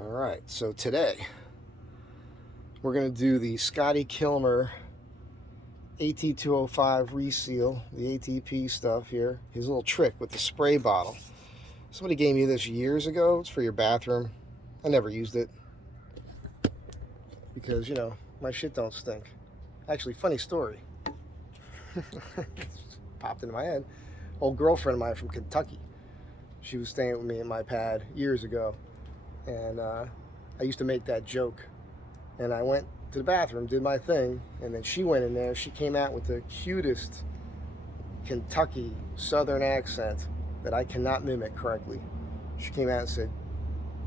All right, so today we're going to do the Scotty Kilmer AT-205 reseal, the ATP stuff here. His little trick with the spray bottle. Somebody gave me this years ago. It's for your bathroom. I never used it because, you know, my shit don't stink. Actually, funny story. Popped into my head. Old girlfriend of mine from Kentucky. She was staying with me in my pad years ago. And I used to make that joke. And I went to the bathroom, did my thing, and then she went in there. She came out with the cutest Kentucky southern accent that I cannot mimic correctly. She came out and said,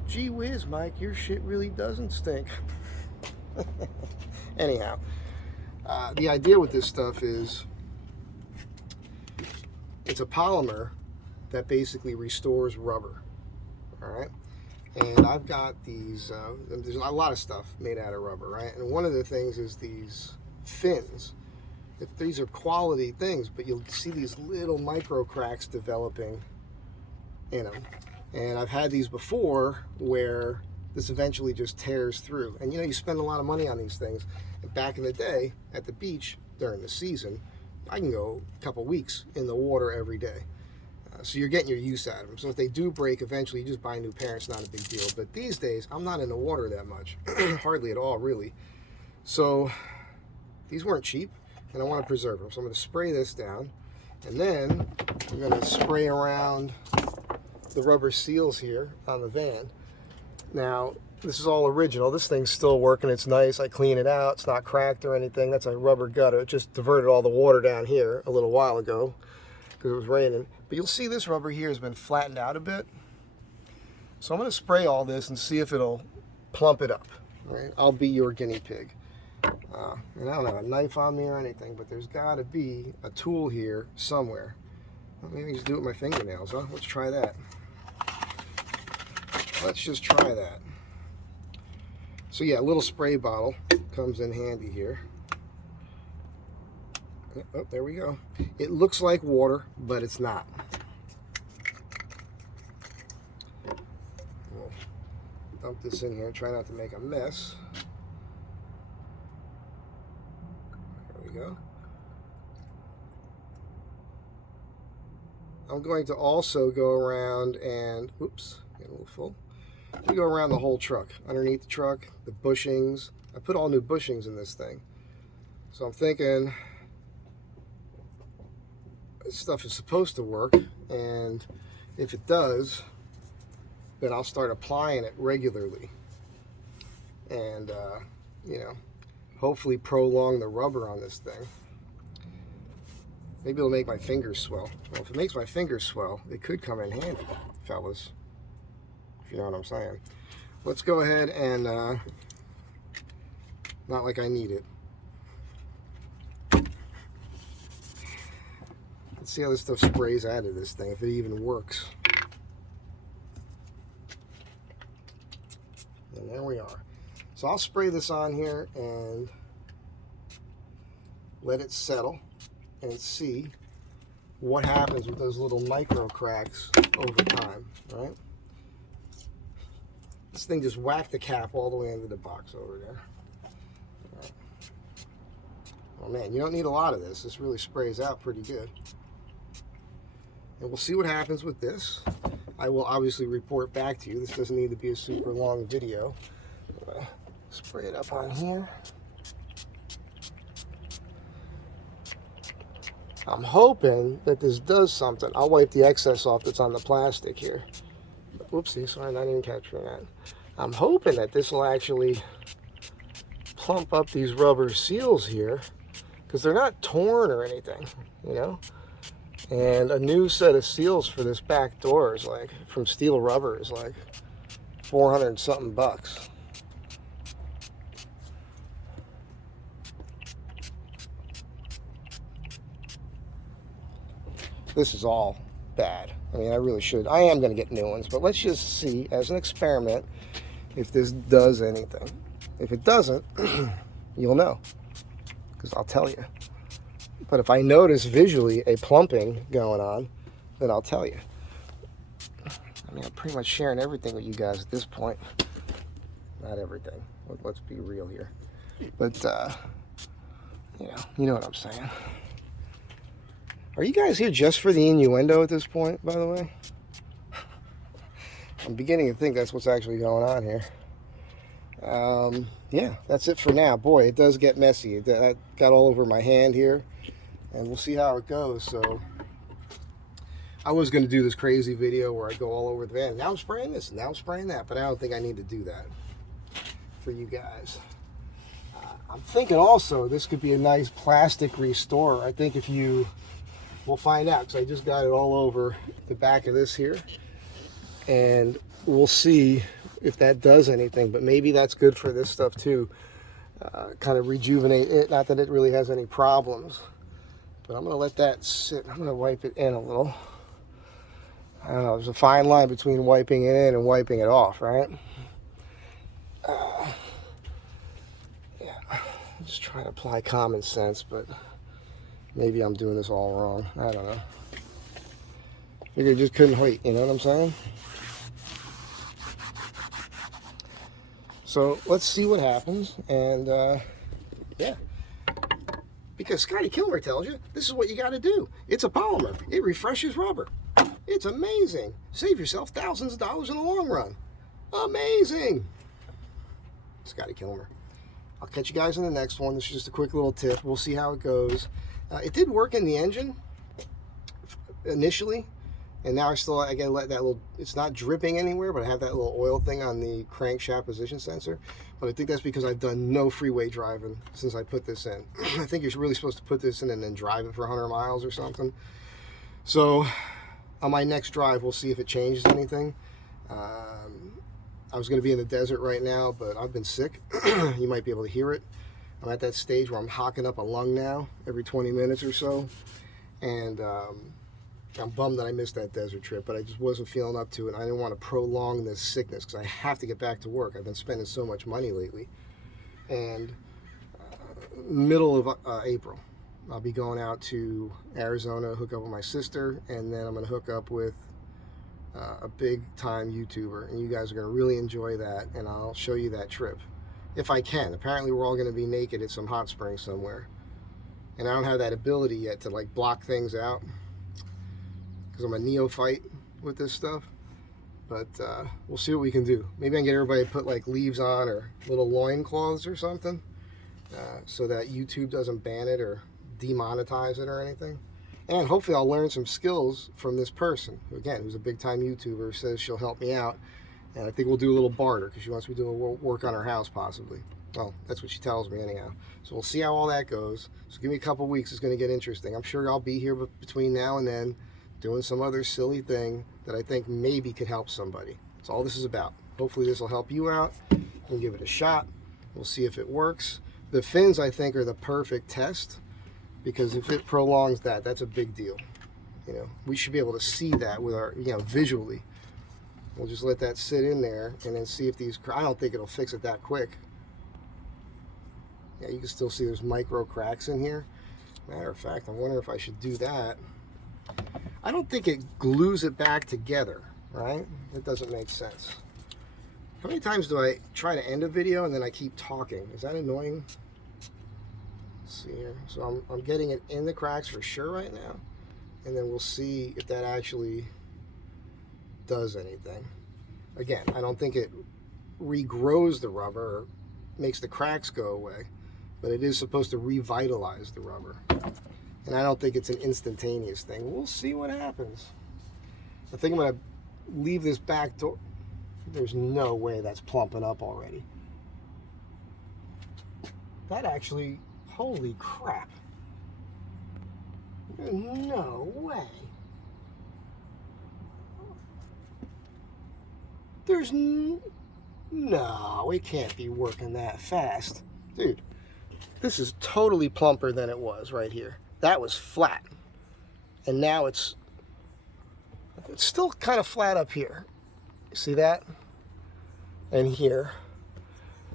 "Gee whiz, Mike, your shit really doesn't stink." Anyhow, the idea with this stuff is it's a polymer that basically restores rubber. All right. And I've got these, there's a lot of stuff made out of rubber, right? And one of the things is these fins. If these are quality things, but you'll see these little micro cracks developing in them. And I've had these before where this eventually just tears through. And you know, you spend a lot of money on these things. And back in the day at the beach during the season, I can go a couple weeks in the water every day. So you're getting your use out of them. So if they do break, eventually you just buy a new pair. It's not a big deal. But these days, I'm not in the water that much. Hardly at all, really. So these weren't cheap, and I want to preserve them. So I'm going to spray this down. And then I'm going to spray around the rubber seals here on the van. Now, this is all original. This thing's still working. It's nice. I clean it out. It's not cracked or anything. That's a rubber gutter. It just diverted all the water down here a little while ago because it was raining. But you'll see this rubber here has been flattened out a bit. So I'm going to spray all this and see if it'll plump it up. Right? I'll be your guinea pig. And I don't have a knife on me or anything, but there's got to be a tool here somewhere. Well, maybe just do it with my fingernails, huh? Let's try that. Let's just try that. So yeah, a little spray bottle comes in handy here. Oh, there we go. It looks like water, but it's not. We'll dump this in here. Try not to make a mess. There we go. I'm going to also go around and, oops, get a little full. We go around the whole truck, underneath the truck, the bushings. I put all new bushings in this thing. So I'm thinking this stuff is supposed to work, and if it does, then I'll start applying it regularly. And, you know, hopefully prolong the rubber on this thing. Maybe it'll make my fingers swell. Well, if it makes my fingers swell, it could come in handy, fellas. If you know what I'm saying. Let's go ahead and, not like I need it. Let's see how this stuff sprays out of this thing, if it even works. And there we are. So I'll spray this on here and let it settle and see what happens with those little micro cracks over time, right? This thing just whacked the cap all the way into the box over there. All right. Oh man, you don't need a lot of this. This really sprays out pretty good. And we'll see what happens with this. I will obviously report back to you. This doesn't need to be a super long video. Spray it up on here. I'm hoping that this does something. I'll wipe the excess off that's on the plastic here. Whoopsie, sorry, not even capturing that. I'm hoping that this will actually plump up these rubber seals here, because they're not torn or anything, you know? And a new set of seals for this back door is like, from steel rubber, is like 400 and something bucks. This is all bad. I mean, I really should. I am going to get new ones, but let's just see as an experiment if this does anything. If it doesn't, you'll know, because I'll tell you. But if I notice visually a plumping going on, then I'll tell you. I mean, I'm pretty much sharing everything with you guys at this point. not everything. Let's be real here. But, you know what I'm saying. Are you guys here just for the innuendo at this point, by the way? I'm beginning to think that's what's actually going on here. Yeah, that's it for now. Boy, it does get messy. That got all over my hand here, and we'll see how it goes. So I was going to do this crazy video where I go all over the van. Now I'm spraying this, now I'm spraying that, but I don't think I need to do that for you guys. I'm thinking also this could be a nice plastic restorer. I think if you, we'll find out, because I just got it all over the back of this here, and we'll see if that does anything. But maybe that's good for this stuff too. Kind of rejuvenate it. Not that it really has any problems, but I'm going to let that sit. I'm going to wipe it in a little. I don't know, there's a fine line between wiping it in and wiping it off, right? Yeah, I'm just trying to apply common sense, but maybe I'm doing this all wrong. I don't know. Figured I just couldn't wait, you know what I'm saying? So let's see what happens, and yeah. Because Scotty Kilmer tells you, this is what you got to do. It's a polymer. It refreshes rubber. It's amazing. Save yourself thousands of dollars in the long run. Amazing. Scotty Kilmer. I'll catch you guys in the next one. This is just a quick little tip. We'll see how it goes. It did work in the engine initially, and now I gotta let that little, it's not dripping anywhere, but I have that little oil thing on the crankshaft position sensor. But I think that's because I've done no freeway driving since I put this in. I think you're really supposed to put this in and then drive it for 100 miles or something. So on my next drive, we'll see if it changes anything. I was going to be in the desert right now, but I've been sick. You might be able to hear it. I'm at that stage where I'm hocking up a lung now every 20 minutes or so. And I'm bummed that I missed that desert trip, but I just wasn't feeling up to it. I didn't want to prolong this sickness because I have to get back to work. I've been spending so much money lately. And middle of April, I'll be going out to Arizona, hook up with my sister, and then I'm going to hook up with a big time YouTuber, and you guys are going to really enjoy that, and I'll show you that trip if I can. Apparently we're all going to be naked at some hot springs somewhere, and I don't have that ability yet to like block things out because I'm a neophyte with this stuff. But we'll see what we can do. Maybe I can get everybody to put like leaves on or little loincloths or something, so that YouTube doesn't ban it or demonetize it or anything. And hopefully I'll learn some skills from this person, who, again, who's a big-time YouTuber, says she'll help me out. And I think we'll do a little barter, because she wants me to do work on her house, possibly. Well, that's what she tells me anyhow. So we'll see how all that goes. So give me a couple weeks. It's going to get interesting. I'm sure I'll be here between now and then doing some other silly thing that I think maybe could help somebody. That's all this is about. Hopefully this will help you out. We'll give it a shot. We'll see if it works. The fins, I think, are the perfect test, because if it prolongs that, that's a big deal. You know, we should be able to see that with our, visually. We'll just let that sit in there and then see if these, I don't think it'll fix it that quick. Yeah, you can still see there's micro cracks in here. Matter of fact, I wonder if I should do that. I don't think it glues it back together, right? It doesn't make sense. How many times do I try to end a video and then I keep talking? Is that annoying? Let's see here. So I'm getting it in the cracks for sure right now. And then we'll see if that actually does anything. Again, I don't think it regrows the rubber or makes the cracks go away, but it is supposed to revitalize the rubber. And I don't think it's an instantaneous thing. We'll see what happens. I think I'm going to leave this back door. There's no way that's plumping up already. That actually, holy crap. No way. There's no, it can't be working that fast. Dude, this is totally plumper than it was right here. That was flat. And now it's still kind of flat up here. You see that? And here.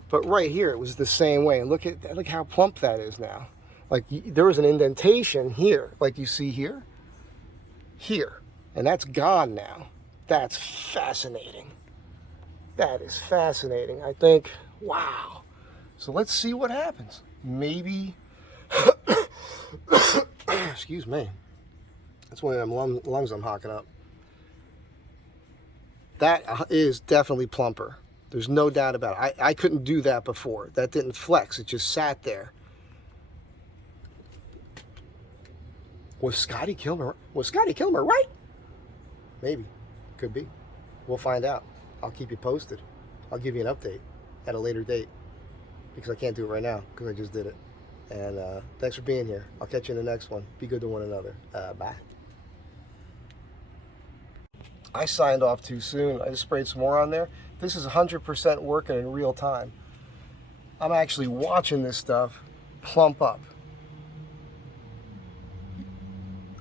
But right here, it was the same way. And look how plump that is now. Like, there was an indentation here, like you see here. Here. And that's gone now. That's fascinating. That is fascinating. I think Wow. So let's see what happens. Maybe, excuse me. That's one of them lungs I'm hocking up. That is definitely plumper. There's no doubt about it. I couldn't do that before. That didn't flex. It just sat there. Was Scotty Kilmer right? Maybe. Could be. We'll find out. I'll keep you posted. I'll give you an update at a later date because I can't do it right now because I just did it. And thanks for being here. I'll catch you in the next one. Be good to one another. Bye. I signed off too soon. I just sprayed some more on there. This is 100% working in real time. I'm actually watching this stuff plump up.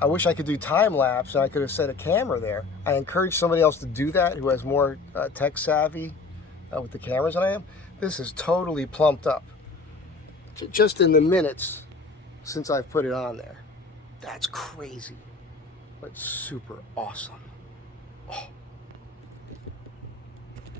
I wish I could do time lapse and I could have set a camera there. I encourage somebody else to do that who has more tech savvy with the cameras than I am. This is totally plumped up. Just in the minutes since I've put it on there. That's crazy, but super awesome. Oh.